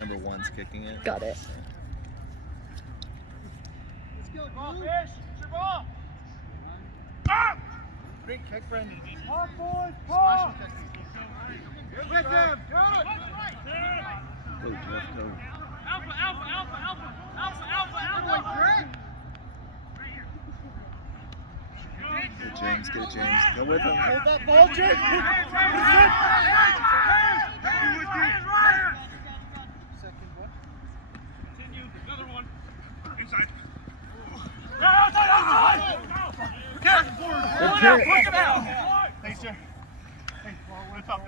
Number 1's kicking it. Got it. Let's go, ball fish. It's your ball. Ah! Great kick, Brendan. Hard boys, ball. With him. Good. Go, Jeff, go. Alpha. Get James, get James. Go with him. Hold that ball, James. Second one. Continue. Another one. Inside. Outside. Push him out. Thanks, sir. Hey, lift up.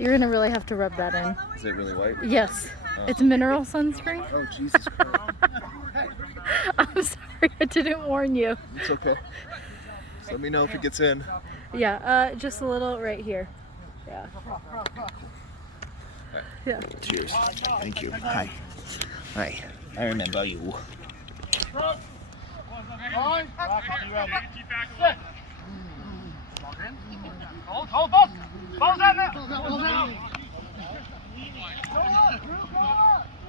You're gonna really have to rub that in. Is it really white? Yes. Oh. It's mineral sunscreen. Oh, Jesus Christ. I'm sorry, I didn't warn you. It's okay. Just let me know if it gets in. Yeah, just a little right here. Yeah. Yeah. Cheers. Thank you. Hi. I remember you. Hold, boss. Ball's out now. Ball's out.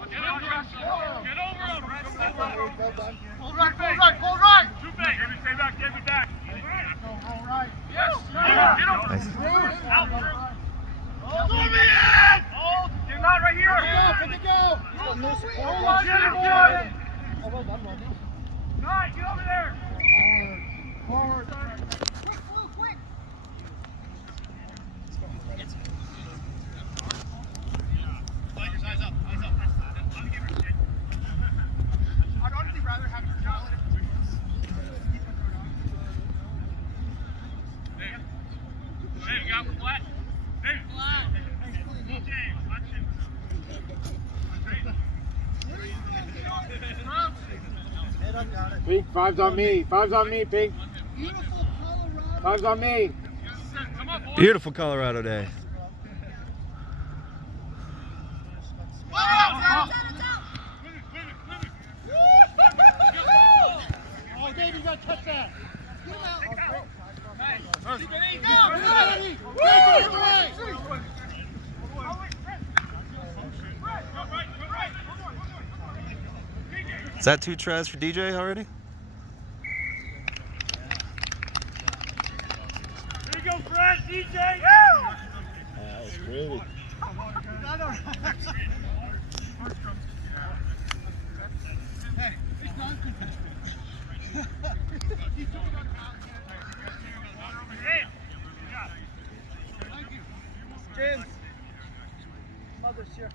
Get over him. Pull right. Too big. Stay back. Get me back. All right. Yes. Get him. Nice. Out, Drew. Hold. You're not right here. Good to go. Hold on. Get him. Well done. All right, get over there. Forward. Quick. Eyes up. I'd honestly rather have your job. Hey, you got one flat? Hey, flat. James, watch him. Pink, 5's on me, Pink. Beautiful Colorado. 5's on me. Come on, boys. Beautiful Colorado day. Oh, Dave, you got to touch that. Is that 2 tries for DJ already? Here you go, Fred, DJ. That was really. James. Mother's here.